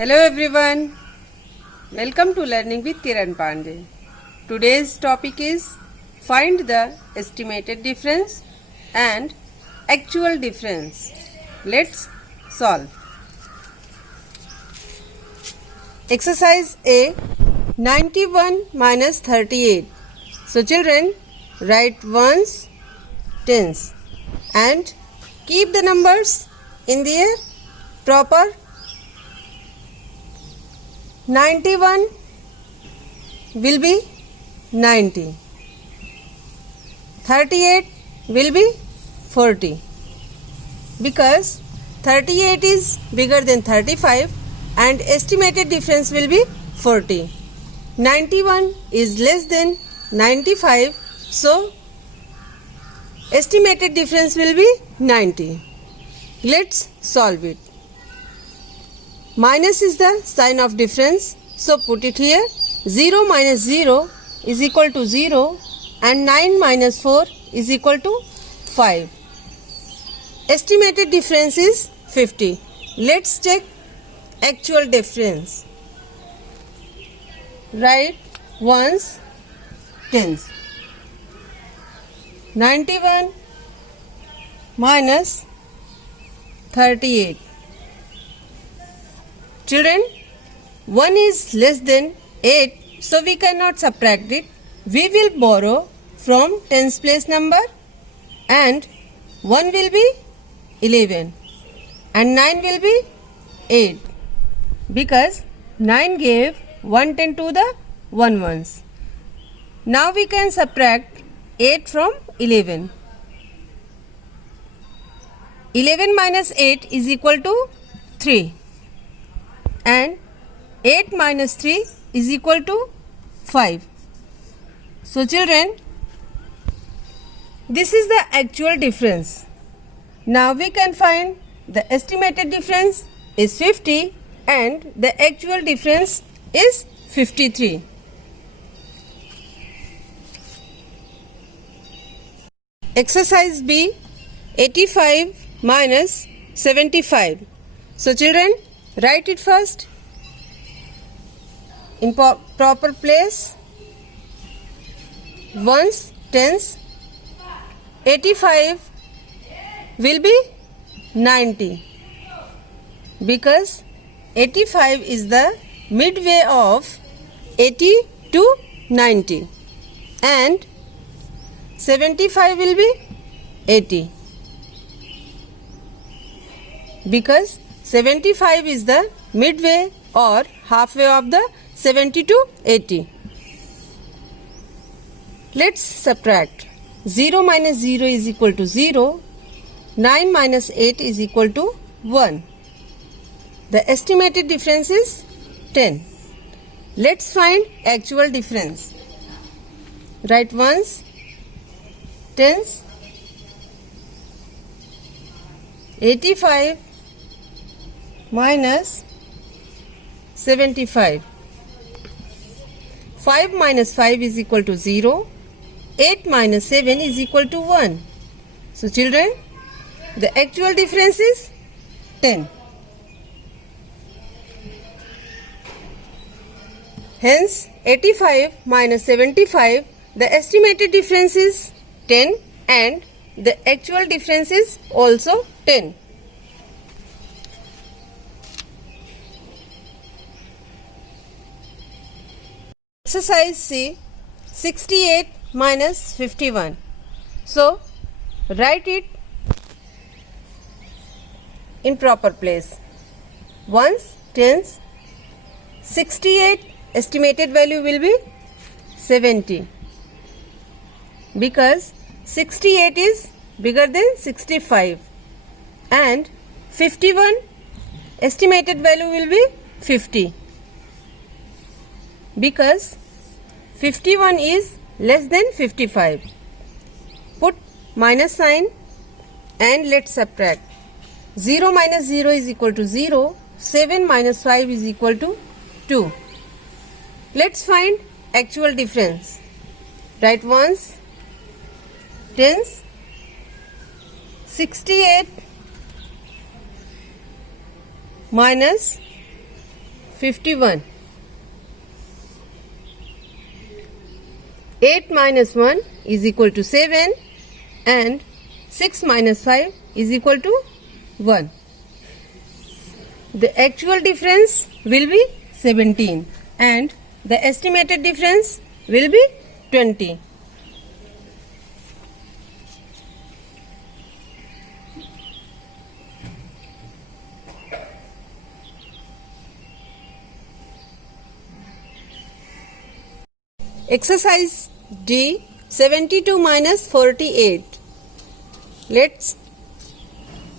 Hello everyone, welcome to Learning with Kiran Pandey. Today's topic is find the estimated difference and actual difference. Let's solve. Exercise A, 91 minus 38. So children, write ones, tens and keep the numbers in their proper. 91 will be 90. 38 will be 40. Because 38 is bigger than 35 and estimated difference will be 40. 91 is less than 95, so estimated difference will be 90. Let's solve it. Minus is the sign of difference, so put it here. 0 minus 0 is equal to 0 and 9 minus 4 is equal to 5. Estimated difference is 50. Let's check actual difference. Write ones, tens. 91 minus 38. Children, 1 is less than 8, so we cannot subtract it. We will borrow from tens place number and 1 will be 11 and 9 will be 8 because 9 gave 1 10 to the 1 ones. Now we can subtract 8 from 11. 11 minus 8 is equal to 3. And 8 minus 3 is equal to 5. So children, this is the actual difference. Now we can find the estimated difference is 50 and the actual difference is 53. Exercise B, 85 minus 75. So children, write it first in proper place. Ones, tens. 85 will be 90 because 85 is the midway of 80 to 90 and 75 will be 80 because 75 is the midway or halfway of the 70 to 80. Let's subtract. 0 minus 0 is equal to 0. 9 minus 8 is equal to 1. The estimated difference is 10. Let's find actual difference. Write ones, tens. 85 minus 75. 5 minus 5 is equal to 0. 8 minus 7 is equal to 1. So children, the actual difference is 10. Hence 85 minus 75, the estimated difference is 10 and the actual difference is also 10. Exercise C, 68 minus 51. So, write it in proper place. Ones, tens. 68 estimated value will be 70 because 68 is bigger than 65 and 51 estimated value will be 50 because 51 is less than 55. Put minus sign and let's subtract. 0 minus 0 is equal to 0. 7 minus 5 is equal to 2. Let's find actual difference. Write ones, tens. 68 minus 51. 8 minus 1 is equal to 7 and 6 minus 5 is equal to 1. The actual difference will be 17 and the estimated difference will be 20. Exercise D, 72 minus 48. Let's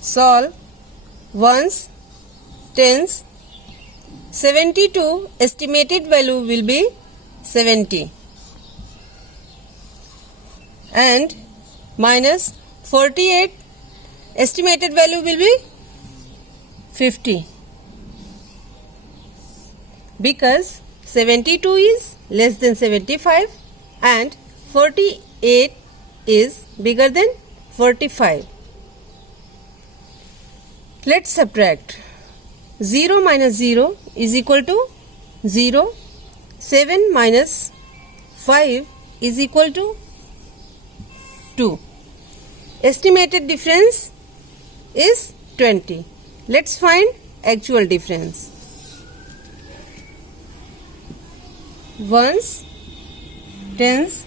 solve ones, tens. 72 estimated value will be 70 and minus 48 estimated value will be 50, because 72 is less than 75 and 48 is bigger than 45. Let's subtract. 0 minus 0 is equal to 0. 7 minus 5 is equal to 2. Estimated difference is 20. Let's find actual difference. Ones, tens.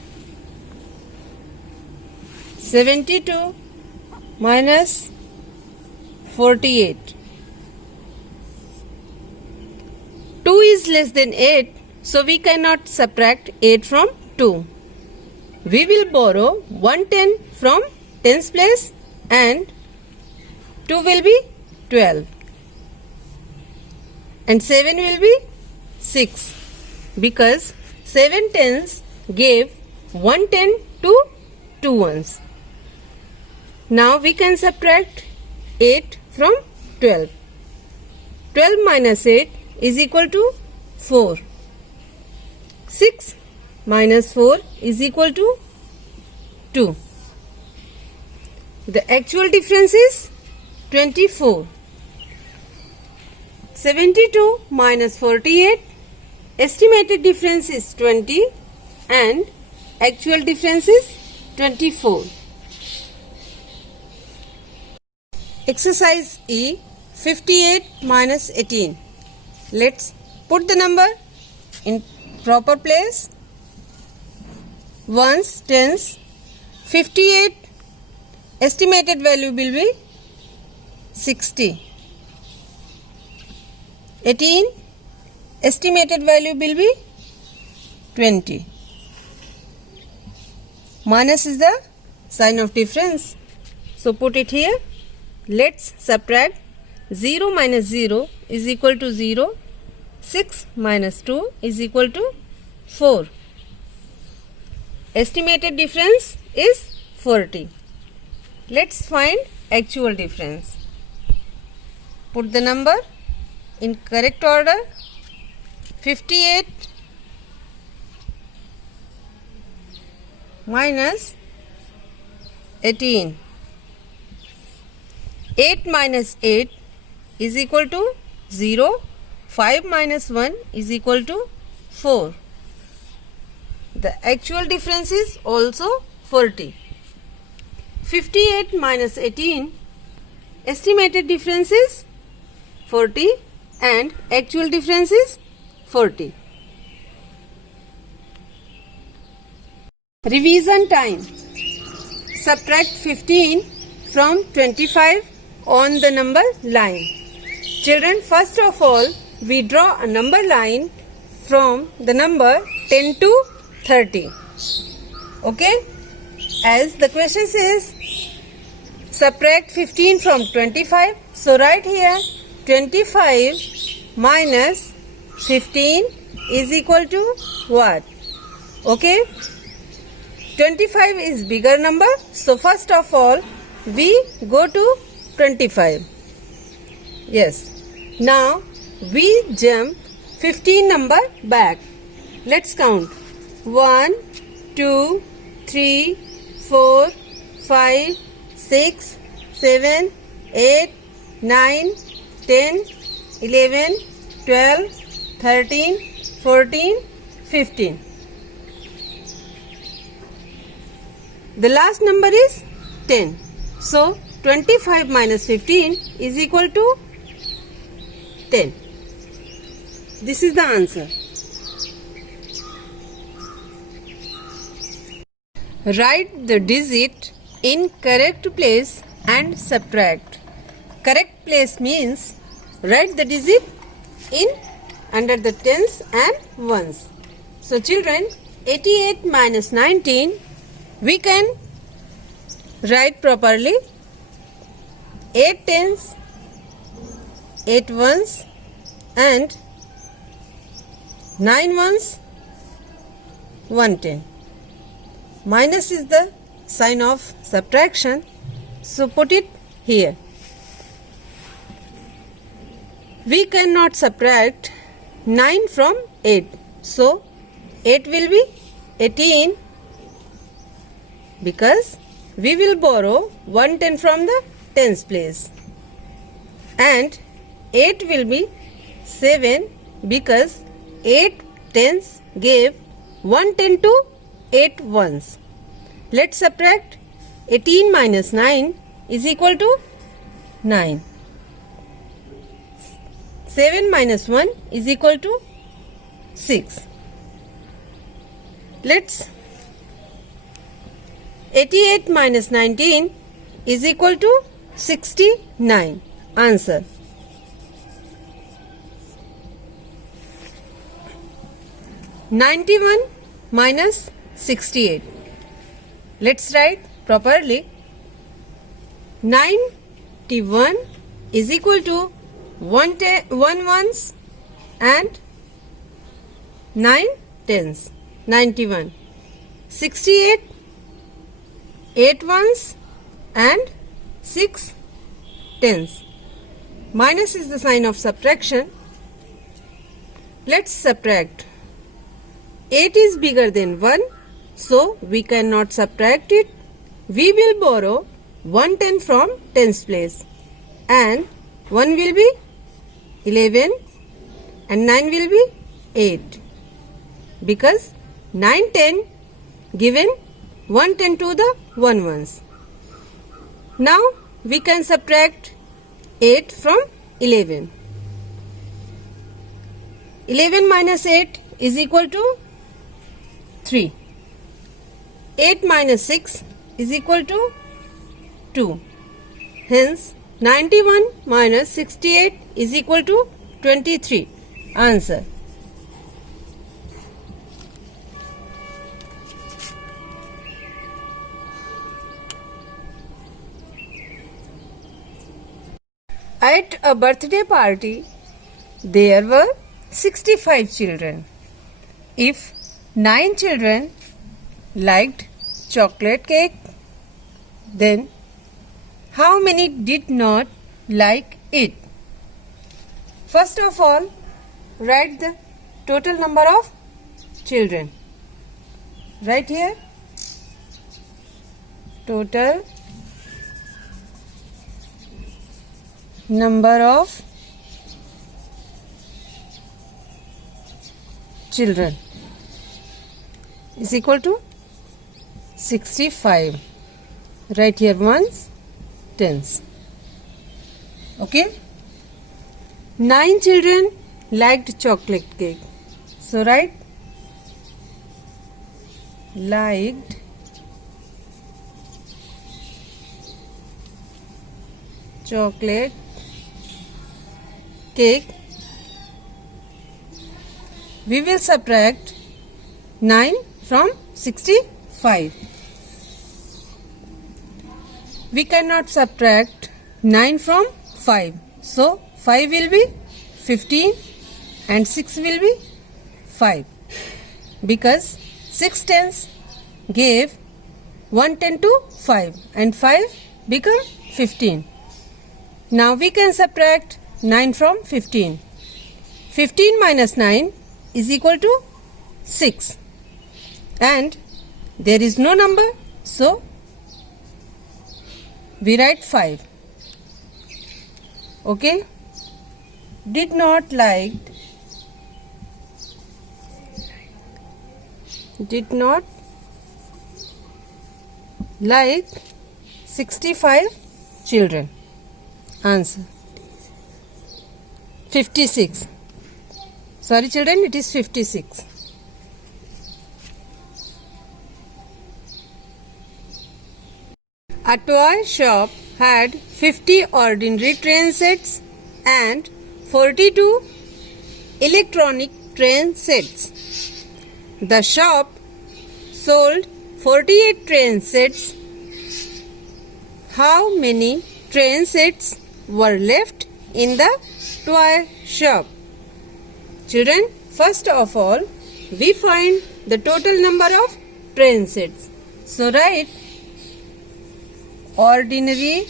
72 minus 48. 2 is less than 8, so we cannot subtract 8 from 2. We will borrow 110 from tens place and 2 will be 12 and 7 will be 6, because 7 tens gave 110 to 2 ones. Now we can subtract 8 from 12. 12 minus 8 is equal to 4. 6 minus 4 is equal to 2. The actual difference is 24. 72 minus 48, estimated difference is 20 and actual difference is 24. Exercise E, 58 minus 18. Let's put the number in proper place. Ones, tens. 58 estimated value will be 60. 18 estimated value will be 20. Minus is the sign of difference, so put it here. Let's subtract. 0 minus 0 is equal to 0. 6 minus 2 is equal to 4. Estimated difference is 40. Let's find actual difference. Put the number in correct order. 58 minus 18. 8 minus 8 is equal to 0. 5 minus 1 is equal to 4. The actual difference is also 40. 58 minus 18, estimated difference is 40 and actual difference is 40. Revision time. Subtract 15 from 25 on the number line. Children, first of all, we draw a number line from the number 10 to 30. Okay? As the question says, subtract 15 from 25. So write here 25 minus 15 is equal to what? Okay? 25 is bigger number. So first of all, we go to 25. Yes. Now we jump 15 number back. Let's count. 1, 2, 3, 4, 5, 6, 7, 8, 9, 10, 11, 12, 13, 14, 15. The last number is 10. So 25 minus 15 is equal to 10. This is the answer. Write the digit in correct place and subtract. Correct place means write the digit in under the tens and ones. So children, 88 minus 19 we can write properly. 8 tens, 8 ones and 9 ones, 1 10. Minus is the sign of subtraction, so put it here. We cannot subtract 9 from 8, so 8 will be 18 because we will borrow 110 from the tens place, and 8 will be 7 because 8 tens gave 110 to 8 ones. Let's subtract. 18 minus 9 is equal to 9. 7 minus 1 is equal to 6. Let's 88 minus 19 is equal to 69. Answer. (91) minus 68. Let's write properly. 91 is equal to 1 ones and 9 tens. 91. 68, 8 ones and 6 tens. Minus is the sign of subtraction. Let's subtract. 8 is bigger than 1, so we cannot subtract it. We will borrow 110 from tens place, and 1 will be 11 and 9 will be 8 because 9 10 given 110 to the 1 ones. Now we can subtract 8 from 11. 11 minus 8 is equal to 3. 8 minus 6 is equal to 2. Hence 91 minus 68 is equal to 23. Answer. At a birthday party, there were 65 children. If 9 children liked chocolate cake, then how many did not like it? First of all, write the total number of children. Right here, total number of children is equal to 65. Right here ones, tens. Okay. 9 children liked chocolate cake. So write liked chocolate cake. We will subtract 9 from 65. We cannot subtract 9 from 5. So 5 will be 15 and 6 will be 5. Because 6 tens gave 110 to 5 and 5 become 15. Now we can subtract 9 from 15. 15 minus 9 is equal to 6. And there is no number, so we write 5. Okay. Did not like did not like 65 children. Answer 56. Sorry children, it is 56. A toy shop had 50 ordinary train sets and 42 electronic train sets. The shop sold 48 train sets. How many train sets were left in the toy shop? Children, first of all, we find the total number of train sets. So write ordinary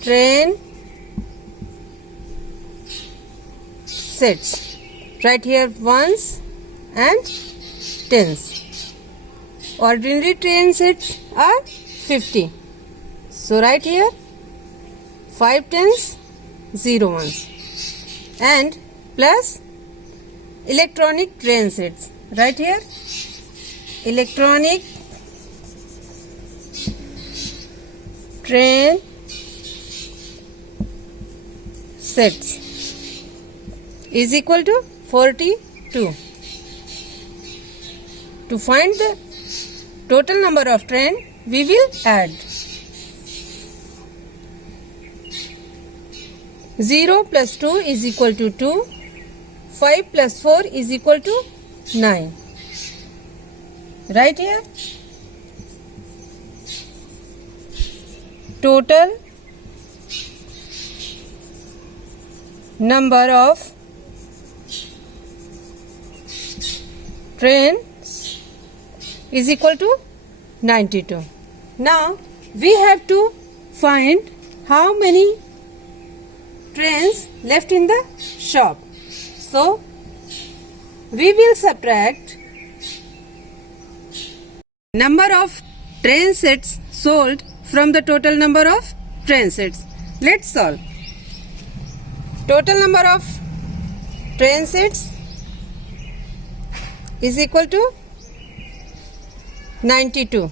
train sets. Write here ones and tens. Ordinary train sets are 50. So write here 5 tens, 0 ones, and plus electronic train sets. Write here electronic train sets is equal to 42. To find the total number of train, we will add 0 plus 2 is equal to 2, 5 plus 4 is equal to 9. Right here, total number of trains is equal to 92. Now we have to find how many trains left in the shop. So we will subtract number of train sets sold from the total number of train sets. Let's solve. Total number of train sets is equal to 92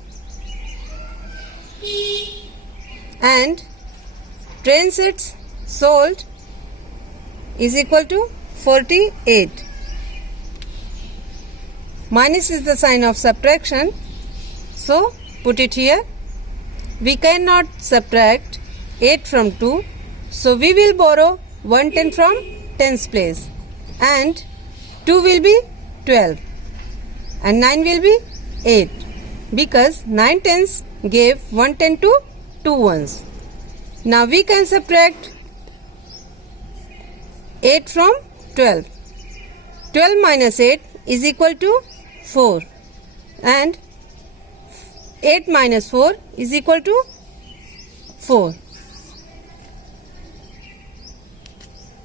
and train sets sold is equal to 48. Minus is the sign of subtraction, so put it here. We cannot subtract 8 from 2, so we will borrow 110 from tens place, and 2 will be 12 and 9 will be 8, because 9 tens gave 110 to 2 ones. Now we can subtract 8 from 12. 12 minus 8 is equal to 4 and 8 minus 4 is equal to 4.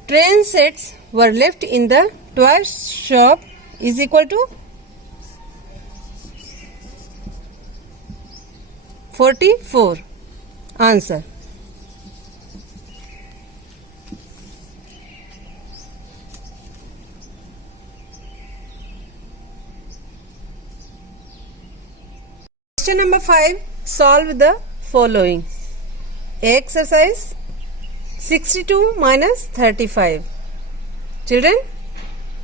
Train sets were left in the toy shop is equal to 44. Answer. Question number 5. Solve the following. Exercise 62 minus 35. Children,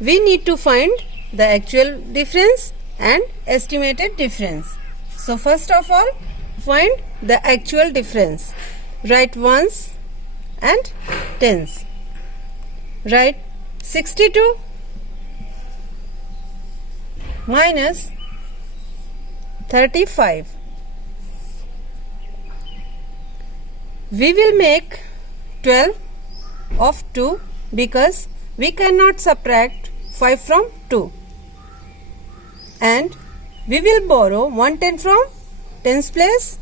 we need to find the actual difference and estimated difference. So first of all, find the actual difference. Write ones and tens. Write 62 minus 35. We will make 12 of 2 because we cannot subtract 5 from 2, and we will borrow 110 from tens place,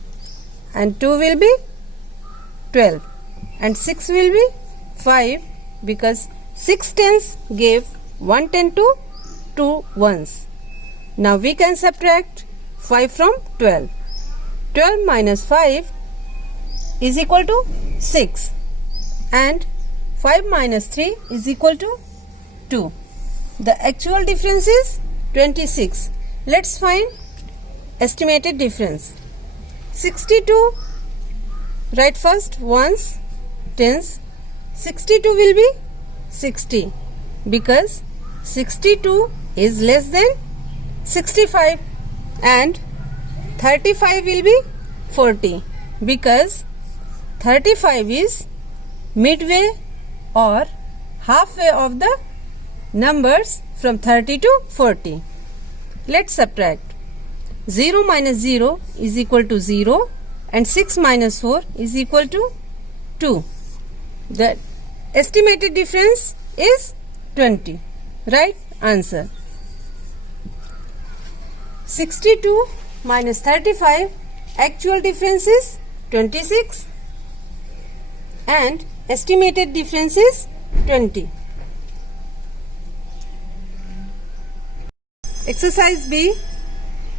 and 2 will be 12 and 6 will be 5 because 6 tens gave 110 to 2 ones. Now we can subtract 5 from 12. 12 minus 5 is equal to 6 and 5 minus 3 is equal to 2. The actual difference is 26. Let's find estimated difference. 62, write first ones, tens. 62 will be 60 because 62 is less than 65, and 35 will be 40 because 35 is midway or halfway of the numbers from 30 to 40. Let's subtract. 0 minus 0 is equal to 0 and 6 minus 4 is equal to 2. The estimated difference is 20. Right answer. 62 minus 35, actual difference is 26 and estimated difference is 20. Exercise B,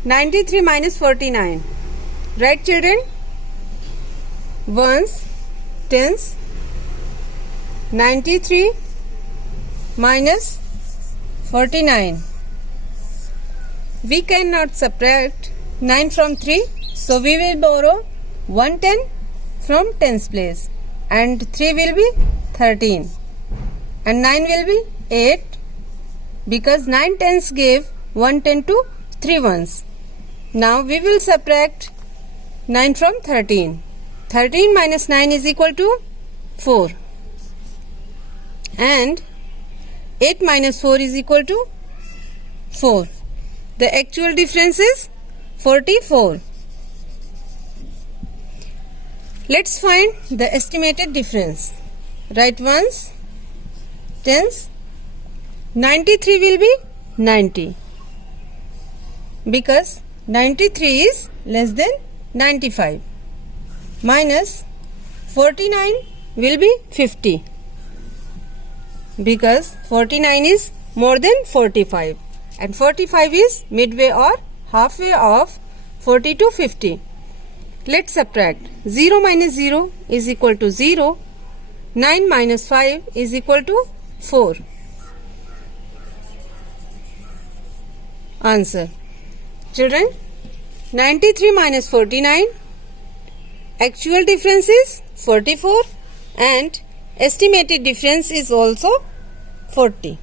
93 minus 49. Right children? Ones, tens. 93 minus 49. We cannot subtract 9 from 3, so we will borrow 110 from tens place, and 3 will be 13 and 9 will be 8 because 9 tens gave 110 to 3 ones. Now we will subtract 9 from 13. 13 minus 9 is equal to 4 and 8 minus 4 is equal to 4. The actual difference is 44. Let's find the estimated difference. Write ones, tens. 93 will be 90 because 93 is less than 95, minus 49 will be 50 because 49 is more than 45 and 45 is midway or halfway of 40 to 50. Let's subtract. 0 minus 0 is equal to 0. 9 minus 5 is equal to 4. Answer. Children, 93 minus 49, actual difference is 44 and estimated difference is also 40.